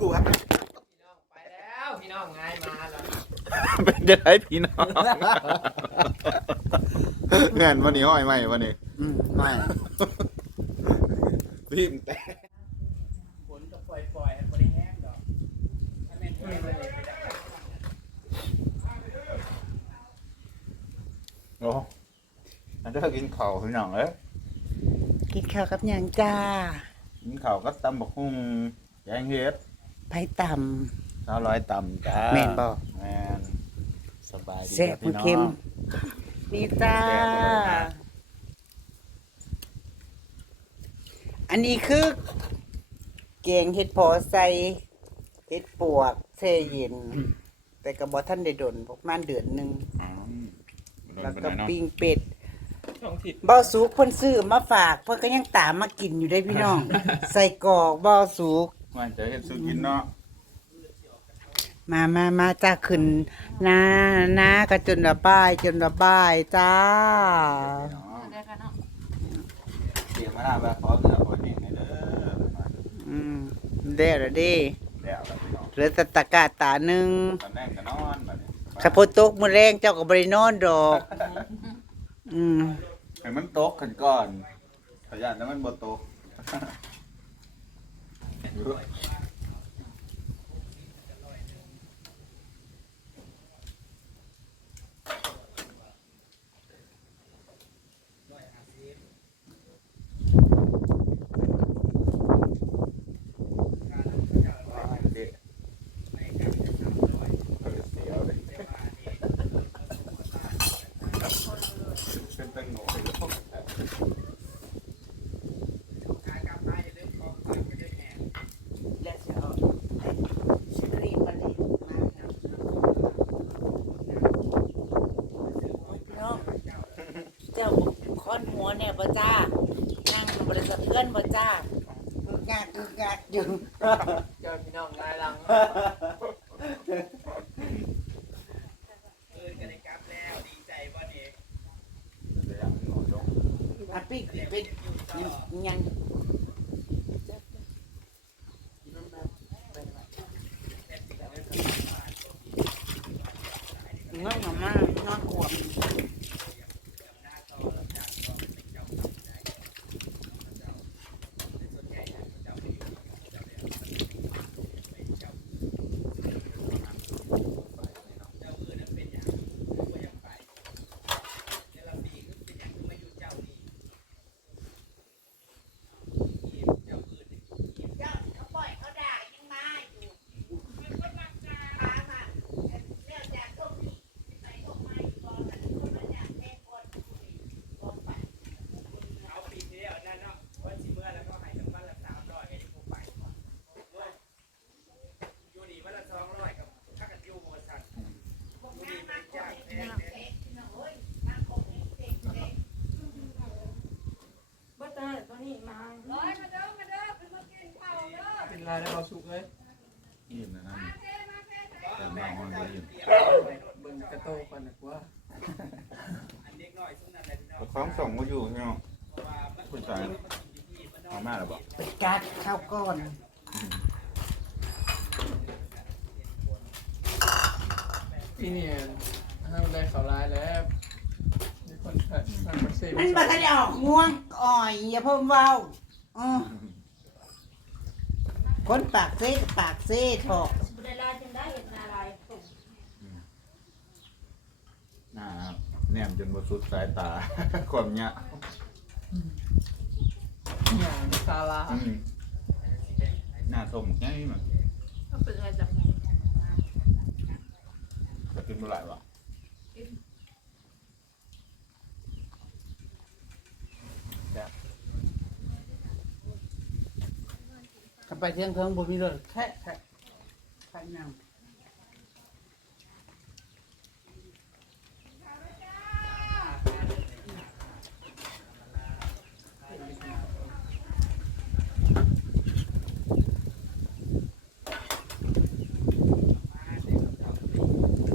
กูฮะพี่น้องไปแล้วพี่น้องไงมาแล้วเป็นเด็กไอพี่น้องงานวันนี้ห้อยไหมวันนี้อืมไม่พิมพ์แต่ฝนก็ปล่อยปล่อยๆให้บริแห้งดอกถ้าแม่นเพิ่นเลยไปได้โอ้อันนี้เขากินข้าวพี่น้องเอ้ยกินข้าวกับหยังจ้ากินข้าวก็ตำบักหุ่ง แกงเห็ดไปต่ข้าวร้อยตำจ้าแม่นบ่แม่นสบายำดีแซ่บพี่มันน้อง เค็มนี่จ้า แซ่บเลยนะ อันนี้คือแกงเห็ดพอใส่เห็ดปวกเซเย็น แต่กระบอกท่านได้ดนประมาณเดือนหนึ่ง อืมแล้วก็โดนไปไหนเนาะปิ้งเป็ดต้องทิศเบาสุกเพิ่นซื้อมาฝาก เพิ่นก็ยังตามมากินอยู่ได้พี่น้อง ใส่กรอกเบาสุก มันจะเห็ดซื้อกินเนาะมามามาจ้าขึ้นหน้าหน้าก็จนระบายจนระบายจ้าได้ค่ะเนาะเสียงมาหน้าแบบขอเสือขอเห็นให้เด้ออืมเด้อละเด้แล้วล่ะพี่น้องเหลือแต่ตะกร้าตาหนึ่งตอนแรกก็นอนบัดนี้ข้าพตกมือแรงเจ้าก็บริโนอนดอก อืมให้มันตกขึ้นก่อนขยันแล้วมันบ่ตก Yeah. บ่จ้า นั่งบริษัทเพื่อนบ่จ้ากึกงักกึกงักอยู่ เจอพี่น้องนายหลังเออกันได้กลับแล้วดีใจบ่นี่อะปิ๊กปิ๊กยังงอกมากงอกขวบ เอาปีที่แล้วนั่นเนาะวันสิเมื่อแล้วก็ให้น้ำมันละ300ให้อยู่ไปอยู่นี่วันละ200กับถ้ากันอยู่บ่สั่นอยู่นี่มันยากแพงเด้ บัตเตอร์ตัวนี้มาร้อยมาเด้อมาเด้อเป็นมากินข้าวเด้อ เป็นไรแล้วเราสุกเลย ยินนะนั่นแต่มามันบ่ยิน เบิ่งกระโตก่อนนะกว่าอันเด็กน้อยซุ่มนั้นแหละพี่น้อง ของส่งมาอยู่พี่น้อง เพราะว่ามัน คุณสายเอามาแล้วบอก ไปกัดข้าว ก้อนปีนี้ห้ามได้ข่าวร้ายแล้วมีคนขัดทางประเทศมันมาทันได้ออกง่วงอ่อยอย่าเพิ่มเว้าอ้อคนปากเซ่กับปากเซ่ถอกบุได้ลายจึงได้เห็นอะไรตุ่มหน้าแนมจนบ่สุดสายตา ความเนี้ยอย่างซาลา อืม หน้าต้มแค่นี้มันก็เป็นอะไรจับจะกินบ่หร่วะถ้าไปเที่ยงเทิงบ่มีรถแค่แค่แค่นั่ง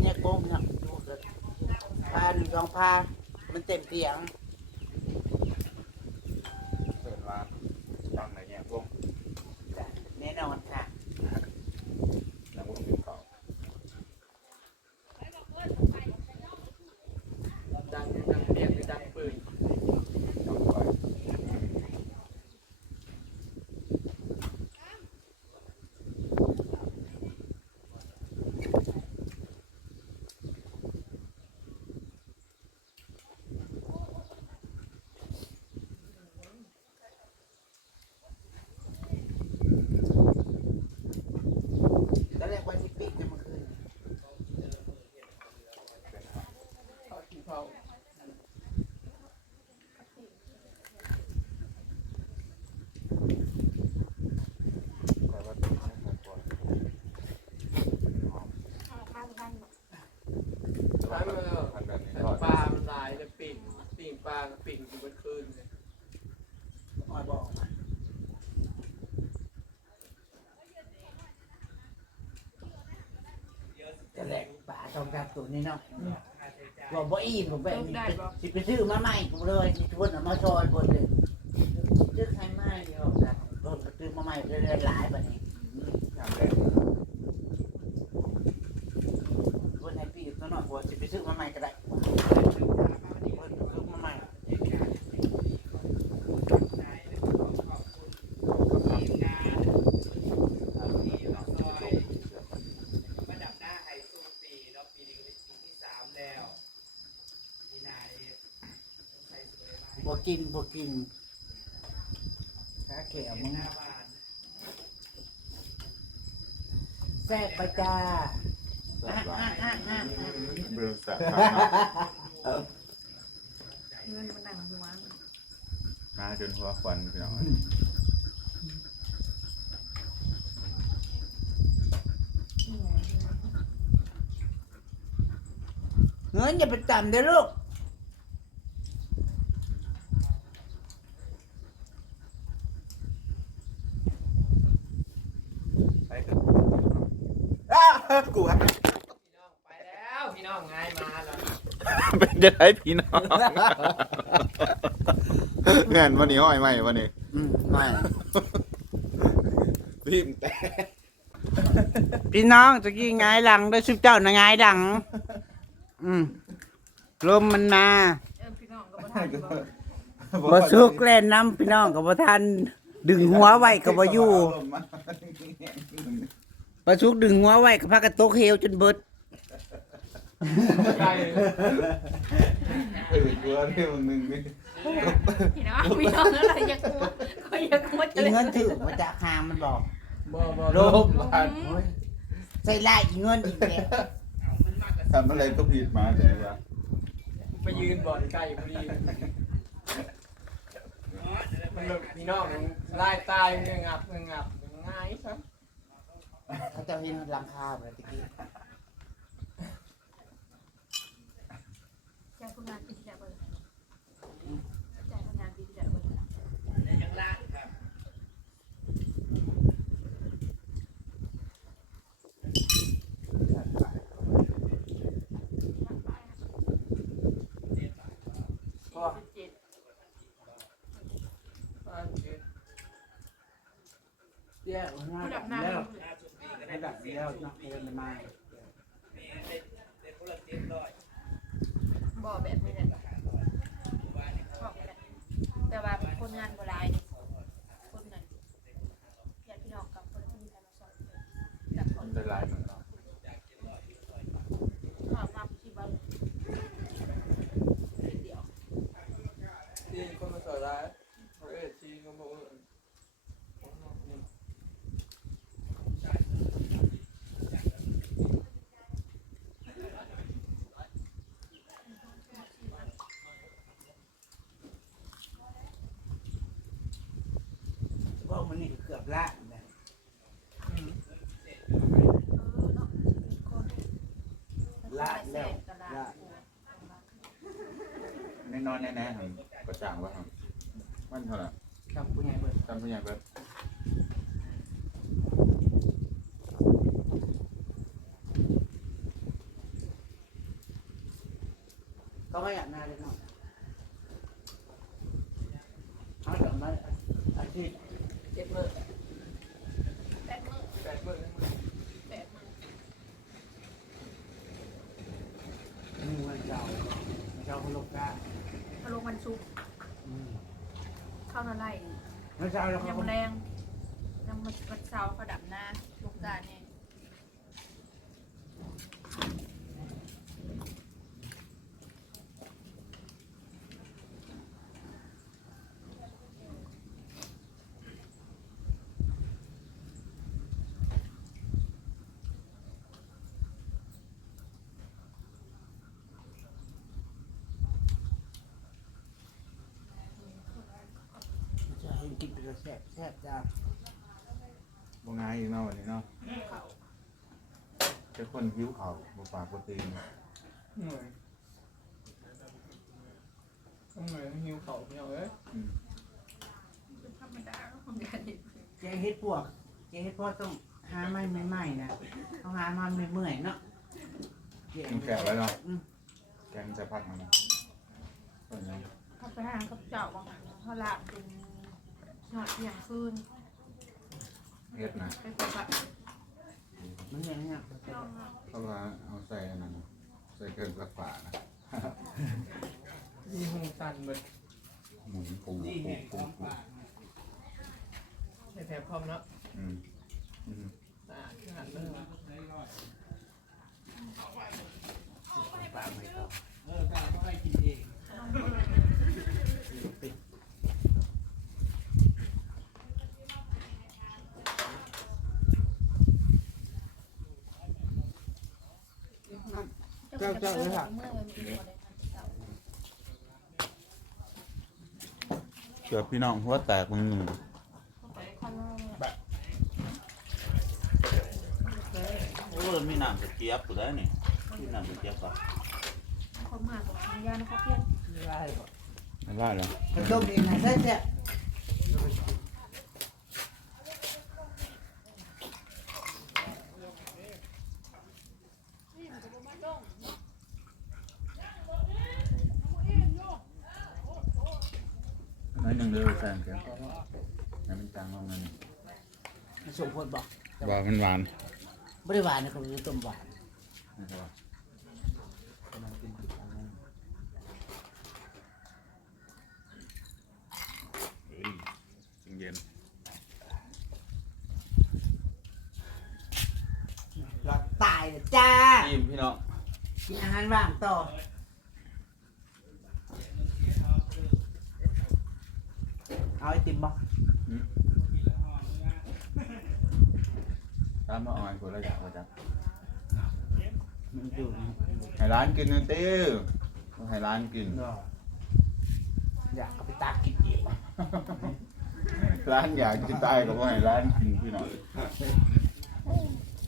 เนี่ยโกงเนี่ยดูเถอะพาหนึ่งสองพา มันเต็มเตียง เปิดว่าตอนไหนเนี่ยพวก แน่นอนค่ะ จับตัวนี้เนาะบอกบ่อิ่มผมแบบนี้สิไปซื้อมาใหม่ผมเลยสิชวนเอามาซอยคนเลยซื้อใครมาเดียวกันรถซื้อมาใหม่เรื่อยๆหลายบัดนี้ยามแรกคนให้ปีตัวน้อยบ่สิไปซื้อมาใหม่ก็ได้ซื้อมาใหม่ ระดับหน้าไฮซูปีแล้วปีนี้ก็เป็นปีที่สามแล้วปีหน้าเองต้องใช้สเปรย์มาให้ บ่กินบ่กินถ้าแขวมึงหน้าบ้านแซ่บไปจ้าสาบหลายอะอะอะอะเบิ่งสาบเงินมันหนังหัวมาจนหัวควันพี่น้องเงินอย่าไปจำเด้อลูก ไปเถอะอ้าว กูว่าพี่น้องไปแล้วพี่น้องง่ายมาแล้วเป็นจะได้พี่น้องเงินวันนี้ห้อยไหมวันนี้อืมไม่พิมพ์แต่พี่น้องตะกี้หงายหลังได้ชุบเจ้านะหงายหลัง อืมลมมันมาเออพี่น้องก็บ่ทันบ่บ่สุกแล่นน้ำพี่น้องกับบ่ทัน ดึงหัวไว้กับบ่อยู่ บ่สุกดึงหัวไว้กับพากระตกเหวจนเบิดใช่เออกลัวที่มึงนึงนี่พี่น้องพี่น้องอะไรอยากมัวก็อยากมัวจะอีเลยเงินถือมาจากหางมันบอกบ่บ่ลมผ่านโอ้ยใส่ลายอีเงินอีกแล้วเอามันมากกับทำอะไรก็ผิดมาแต่ว่าไปยืนบ่อนไก่พอดีเนาะเดี๋ยวได้ไปมันแบบพี่น้องไล่ตายเงงับเงงับง่ายครับ เขาจะเห็นหลังคาบ่ตะกี้จ่ายคนงานปีที่แล้วเบิ่จ่ายคนงานปีที่แล้วเบิ่ได้ยังลาดครับก็เจ็ดบ้านเกิดแย่หัวหน้าผู้ดับหน้าแล้ว เดียวนาะเดินมามีเด็ดเด็ดคนละเจ็ดร้อยบ่แบบนี้แหละชอบนี่แหละแต่ว่าคนงานบ่หลายนี่คนนั้นญาติพี่น้องกับคนที่มีใครมาสอนแต่คมันนจะลายมือนเรา ข้าวมาที่บ้านเดียว ที่คนมาสอนร้ายเออที่เขาบอกว่า พวกมันนี่ก็เกือบ ล้านนะเออเนาะมีคนล้านแล้วกระดาล้าษนแน่นอนแน่ๆครับกระจ่างว่าครับมันเท่าไหร่จำผู้ใหญ่เบิดจำผู้ใหญ่เบิด ก็ไม่อยากนาเลยเนาะเขาจะมาอาชีพ เจ็บมือ แปดมื้อ แปดมือ แปดมื้อ มือวันเจ้าเจ้าคนลูกกา ถ้าลงวันศุกร์ อืม เข้านาไล่ เมื่อเช้าเรายามเขาแรงยามวันเสาร์เขาดับหน้าลูกกาเนี่ย จะเห็นกินเป็น แซ่บแซ่บจ้าบ่ง่ายอีกเนาะวันนี้เนาะเขาเป็นคนหิวเขาบ่ปากบ่ตีนเหนื่อยเหนื่อยหิวเขาพี่น้องเอ้ยอืมเป็นธรรมดาของการเด็กแกงเฮ็ดปวกแกงเฮ็ดพวกต้องหาไม้ใหม่ๆนะเขาหามาเมื่อยๆเนาะกินแกะไว้เนาะแกงจะพักมันนะเป็นไงเขาไปหากับเจ้าบางเขาละเป็น หอดเที่ยงคืนเฮ็ดนะไปปฏิบัติมันยังไงน้องอะเขาว่าเอาใส่อันนั้นใส่เกินกระฝานะ มีหงสันเบิดหมุนปูปูปูปูในแถบคอมเนาะอืมอืมอ่าหันเลย ปากไม่เข้า เออการก็ให้กินเอง เจ้าเจ้าเลยค่ะเมื่อวันที่บ่ได้ทานเจ้าเกือบพี่น้องหัวแตกมึงหนึ่งเขาไปคอนโดเนี่ยโอ้ยมีน้ำกระเจี๊ยบอยู่ได้นี่มีน้ำกระเจี๊ยบป่ะเขามาของวิญญาณเขาเพี้ยนไล่บ่ไม่ว่าเลยกระต้มเองนะใช่ใช่ น้อยหนึ่งเดียวแซงแกงให้มันจางลงนั่นสมพลบอกว่ามันหวานไม่ได้หวานนะเขาจะต้มหวานนะครับเฮ้ยเย็นหลอดตายเลยจ้า อิ่มพี่น้อง กินอาหารว่างต่อ เอาไอติมบอกตามมาอ่อยคนละอย่างว่าจ้ะมันอยู่ให้ร้านกินนะติ้วให้ร้านกินเนาะอยากเอาไปตากกินเองร้านอยากกินตายก็ว่าให้ร้านกินพี่น้อง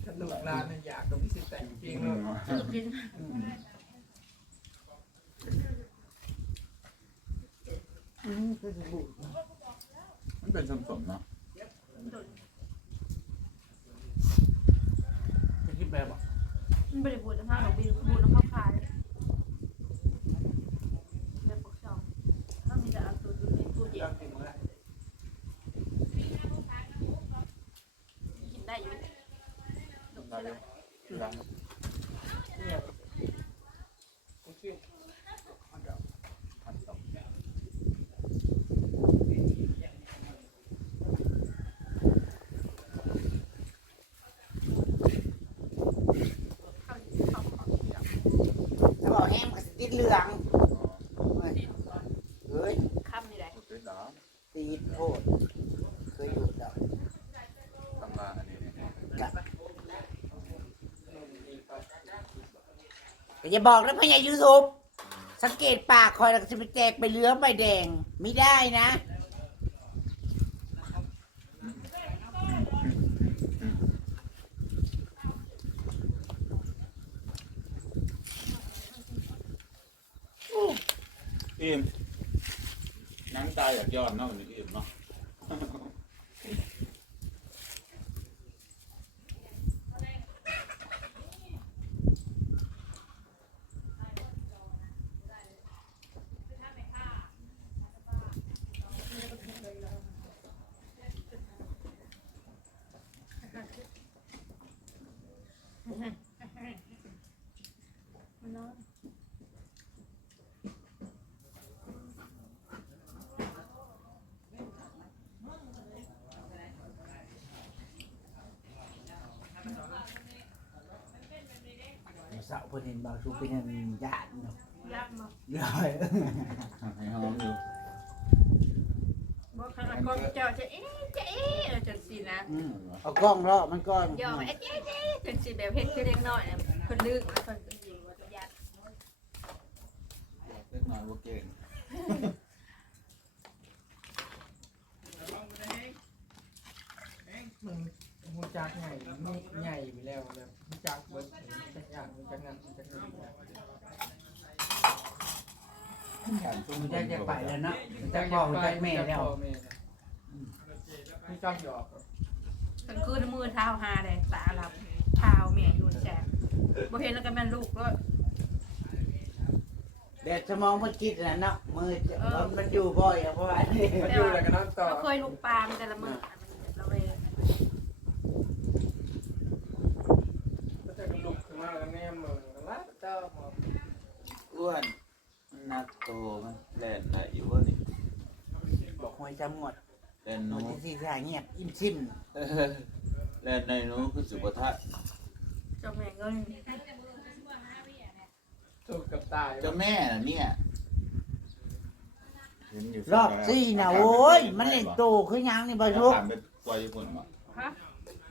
ถ้าลูกหลานเนี่ยอยากกับพี่สิแต่งจริงอืเลยมกินอืมก็จะบุก มันเป็นสมๆเนาะจะกินแบบบอกมันบริบูรณ์มากหรอกบีบูรณ์น้ำข้าวคายเนื้อปกช่องถ้ามีแต่เอาตัวอยู่ในตู้เย็น ต้องกินมื้อละ กินได้อยู่ลูกเสือ เนี่ยกูชื่อ ข้าวข้าวข้าวเสือ ถ้าบอกแห้งก็จะติดเหลืองเฮ้ยคำนี่แหละติดดาวตีดโทษเคยดูดอกตำราอันนี้นี่ก็อย่าบอกนะพญายูทูบสังเกตปากคอยแล้วก็จะไปแจกไปเหลืองใบแดงไม่ได้นะ อิ่มนั่งตายอยากยอดเนาะมันอิ่มเนาะมั สาวเพิ่นเห็นบางชูเป็นอันญาติเนาะยากมากเลยให้หอมอยู่บอกขนาดก็เจ้าจะเอ๊ะจะเอ๊ะเออจนสินะอืมเอากล้องเลาะมันก้อนยอมเอ๊ะเอ๊ะเอ๊ะจนสิแบบเฮ็ดคือเล็กน้อยนะคนลึกมาคนจริงว่าญาติเล็กน้อยว่าเก่ง มึงหูจักใหญ่มีใหญ่ไปแล้วแบบหูจักเบิดหูจักอย่างหูจักนั้นหูจักนี้ มันจะจะไปแล้วเนาะมันจะพ่อมันจะแม่แล้วมีจ้องหยอกกลางคืนมือเท้าหาเลยตาหลับเท้าแม่อยู่แจกบ่เห็นแล้วก็แม่นลูกก็แดดสมองมันคิดนะเนาะมือจะมันอยู่บ่อยอะเพราะว่านี่มาอยู่แล้วก็นอนต่อก็เคยลูกปลามันแต่ละมื้ออะมันเราเลยก็จะกระลุกขึ้นมาแล้วแน่มือแล้วว่าเจ้าหมออ้วนมั นนักโตมันแล่นได้อยู่ว่านี่บอกหวยจำงวดแล่นหหนูนูที่สี่สายเงียบอิ่มซิมเออแล่นในหนูคือสุปทะเจ้าแม่เงินถูกกับตายเจ้าแม่น่ะเนี่ยเห็นอยู่รอบสี่นะโอ้ยมันเล่นโตคือหยังนี่บ่ทุกถามไปกลัวอยู่คนบ่ฮะ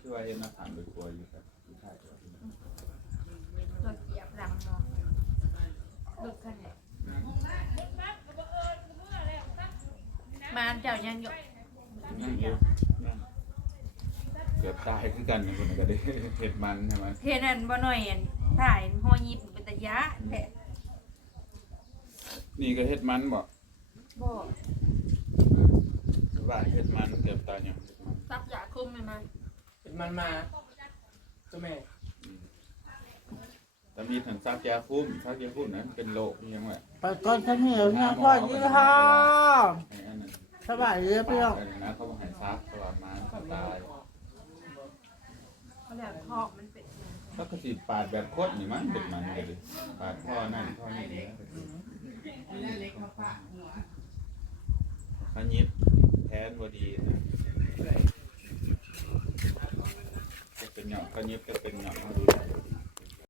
ชื่อว่าเห็นมาถามไปกลัวอยู่ครับผู้ชายตัวนี้เราเหยียบหลังเนาะลูกคันเนี่ย มาเจ้ายังอยู่นั่งอยู่นั่งเกือบตายคือกันนะคนก็ได้เห็ดมันใช่ไหมเทนั่นบ่หน่อยอันถ่ายหอยิบเป็นตะยะแท้นี่ก็เห็ดมันบ่บ่ว่าเห็ดมันเกือบตายอย่างเห็ดมันซับยาคุมเลยมาเป็นมันมาเจ้าแม่แต่มีถังซักยาคุ้มซักยาคุ้มนั้นเป็นโรคนี่ยังไงไปก่อนข้าวเหนียวเนี่ยพ่อยี่ห้อไอ้อันนั้น สบายเลยพี่น้องปากนะเขาบอกให้ซักตลอดมาตายเขาเรียกคอกมันเป็นก็กระสิปาดแบบโคตรนี่มันเป็นมันเลยปาดพ่อนั่นพ่อนี่แล้วเขายิบแทนบดีจะเป็นหยอกเขายิบก็เป็นหยอกเขาดูได้